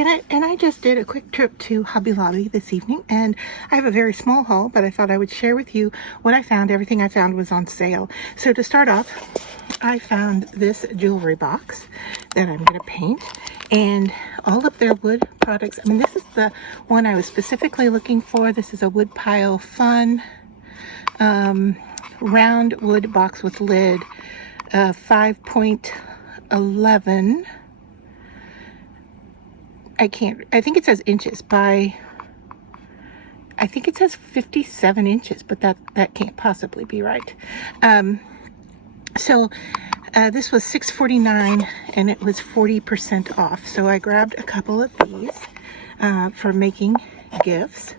Janet, and I just did a quick trip to Hobby Lobby this evening, and I have a very small haul, but I thought I would share with you what I found. Everything I found was on sale. So to start off, I found this jewelry box that I'm going to paint, and all of their wood products. I mean, this is the one I was specifically looking for. This is a Woodpile Fun round wood box with lid, 5.11. I think it says inches by, I think it says 57 inches, but that can't possibly be right. So this was $6.49 and it was 40% off. So I grabbed a couple of these for making gifts.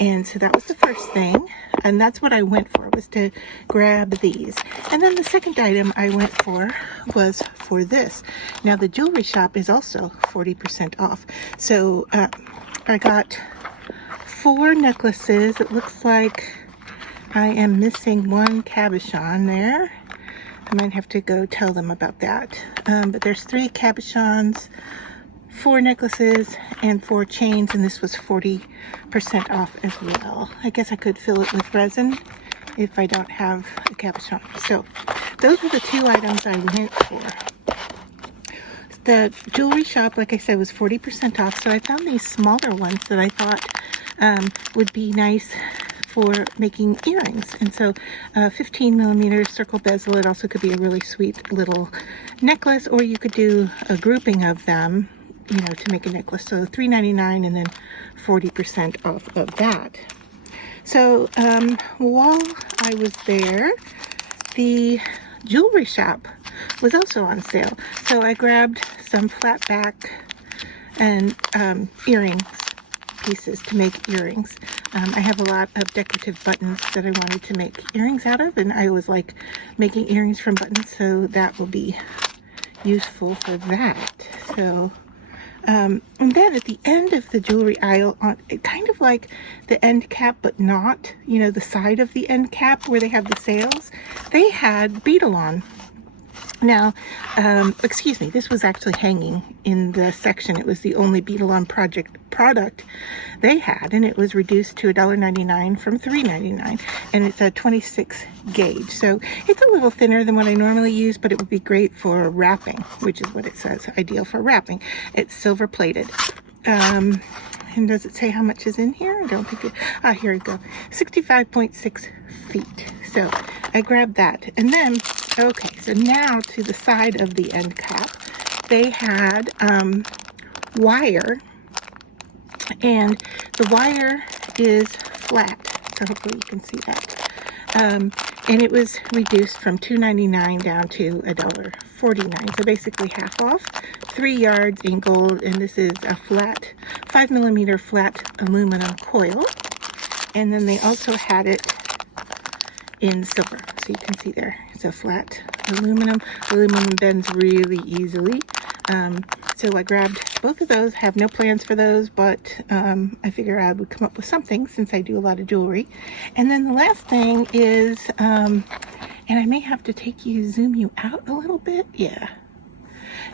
And so that was the first thing. And that's what I went for, was to grab these. And then the second item I went for was for this. Now the jewelry shop is also 40% off. So I got 4 necklaces. It looks like I am missing one cabochon there. I might have to go tell them about that. But there's 3 cabochons, 4 necklaces, and 4 chains, and this was 40% off as well. I guess I could fill it with resin if I don't have a cabochon. So those were the 2 items I went for. The jewelry shop, like I said, was 40% off, so I found these smaller ones that I thought would be nice for making earrings. And so 15mm circle bezel. It also could be a really sweet little necklace, or you could do a grouping of them, you know, to make a necklace. So $3.99 and then 40% off of that. So while I was there, the jewelry shop was also on sale. So I grabbed some flat back and earrings pieces to make earrings. I have a lot of decorative buttons that I wanted to make earrings out of, and I always like making earrings from buttons, so that will be useful for that. So and then at the end of the jewelry aisle, kind of like the end cap, but not, you know, the side of the end cap where they have the sales, they had beadle on. Now, excuse me, this was actually hanging in the section. It was the only beadle on product they had, and it was reduced to $1.99 from $3.99, and it's a 26 gauge. So it's a little thinner than what I normally use, but it would be great for wrapping, which is what it says, ideal for wrapping. It's silver plated. And does it say how much is in here? I don't think it, here we go, 65.6 feet. So I grabbed that, and then, okay, so now to the side of the end cap, they had wire, and the wire is flat, so hopefully you can see that. And it was reduced from $2.99 down to $1.49, so basically half off. 3 yards in gold, and this is a flat 5mm flat aluminum coil. And then they also had it in silver, so you can see there it's a flat aluminum. Aluminum bends really easily. So I grabbed both of those. Have no plans for those, but I figure I would come up with something since I do a lot of jewelry. And then the last thing is, and I may have to zoom you out a little bit. Yeah.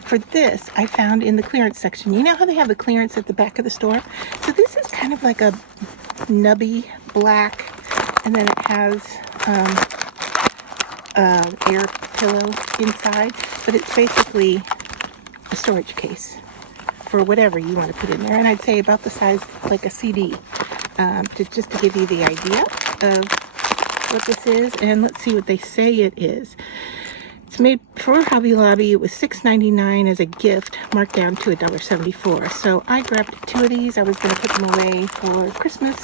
For this, I found in the clearance section. You know how they have the clearance at the back of the store? So this is kind of like a nubby black, and then it has air pillow inside, but it's basically a storage case for whatever you want to put in there, and I'd say about the size like a CD, just to give you the idea of what this is. And let's see what they say it is. It's made for Hobby Lobby. It was $6.99 as a gift, marked down to $1.74. So I grabbed 2 of these. I was going to put them away for Christmas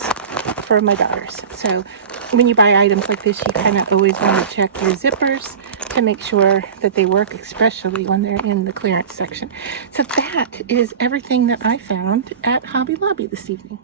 for my daughters. So when you buy items like this, you kind of always want to check your zippers to make sure that they work, especially when they're in the clearance section. So that is everything that I found at Hobby Lobby this evening.